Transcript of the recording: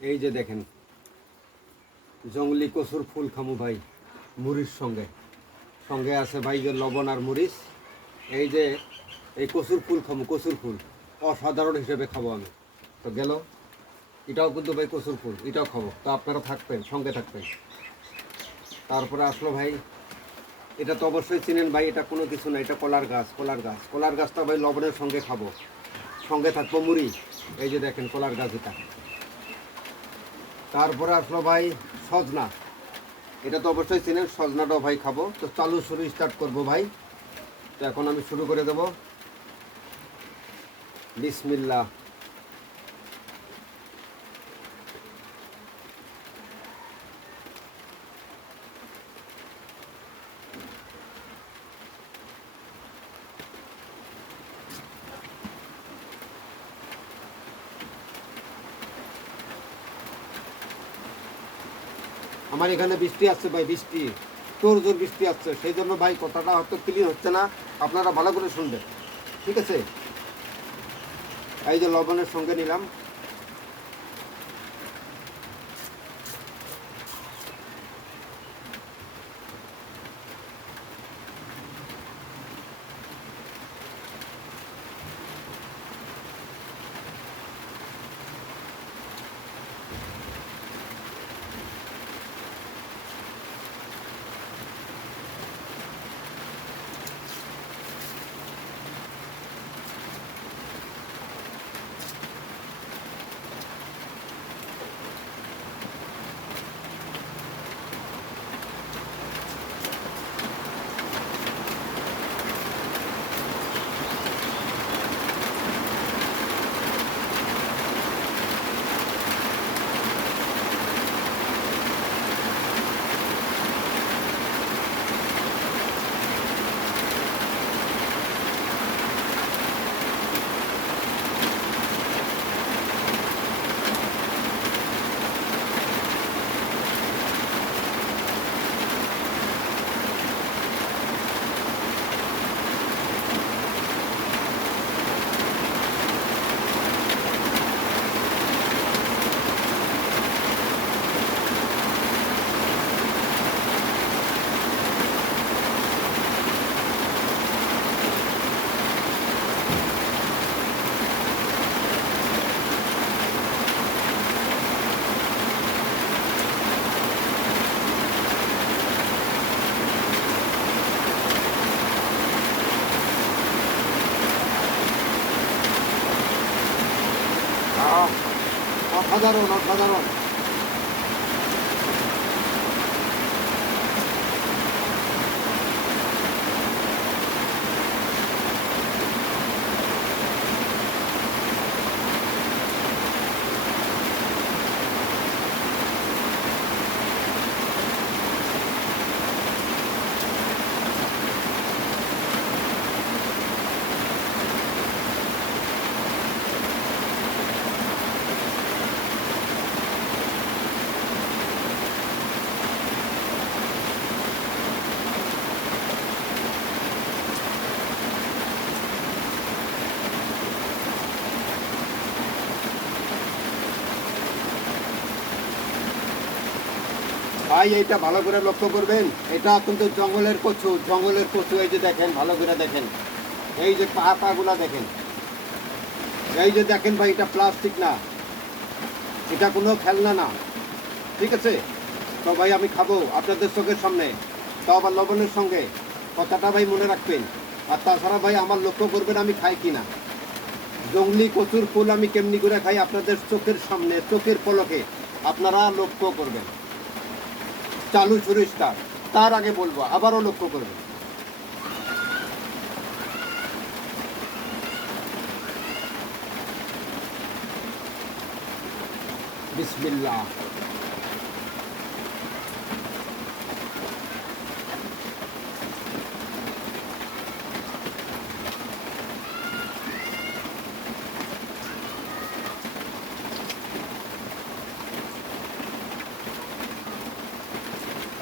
এই যে দেখেন জঙ্গলি কচুর ফুল খামু ভাই মুড়ির সঙ্গে সঙ্গে আছে ভাই যে লবণ আর মরিচ। এই যে এই কচুর ফুল খামু, কচুর ফুল অসাধারণ হিসেবে খাবো আমি। তো গেল এটাও কিন্তু ভাই কচুর ফুল, এটাও খাবো। তো আপনারা থাকবেন, সঙ্গে থাকবেন। তারপরে আসলো ভাই, এটা তো অবশ্যই চিনেন ভাই, এটা কোনো কিছু না, এটা কলার গাছ। কলার গাছ, কলার গাছটা ভাই লবণের সঙ্গে খাবো, সঙ্গে থাকবো মুড়ি। এই যে দেখেন কলার গাছ এটা। তারপরে আসলো ভাই সজনা, এটা তো অবশ্যই চিনেন, সজনাটাও ভাই খাবো। তো চালু শুরু স্টার্ট করবো ভাই। তো এখন আমি শুরু করে দেব, বিসমিল্লাহ। আমার এখানে বৃষ্টি আসছে ভাই, বৃষ্টি জোর জোর বৃষ্টি আসছে, সেই জন্য ভাই কথাটা হয়তো ক্লিয়ার হচ্ছে না, আপনারা ভালো করে শুনবেন, ঠিক আছে? এই যে লবণের সঙ্গে নিলাম, অসাধারণ অসাধারণ। ভাই এইটা ভালো করে লক্ষ্য করবেন, এটা কিন্তু জঙ্গলের কচু, জঙ্গলের কচু। এই যে দেখেন, ভালো করে দেখেন, এই যে পাতাগুলা দেখেন, এই যে দেখেন ভাই, এটা প্লাস্টিক না, এটা কোনো খেলনা না, ঠিক আছে? তো ভাই আমি খাবো আপনাদের চোখের সামনে, তো আবার লবণের সঙ্গে, কথাটা ভাই মনে রাখবেন। আর তাছাড়া ভাই আমার লক্ষ্য করবেন আমি খাই কিনা। জঙ্গলি কচুর ফুল আমি কেমনি করে খাই আপনাদের চোখের সামনে, চোখের পলকে আপনারা লক্ষ্য করবেন। চালু শুরু স্টার্ট। তার আগে বলবো, আবারও লক্ষ্য করবেন, বিসমিল্লাহ।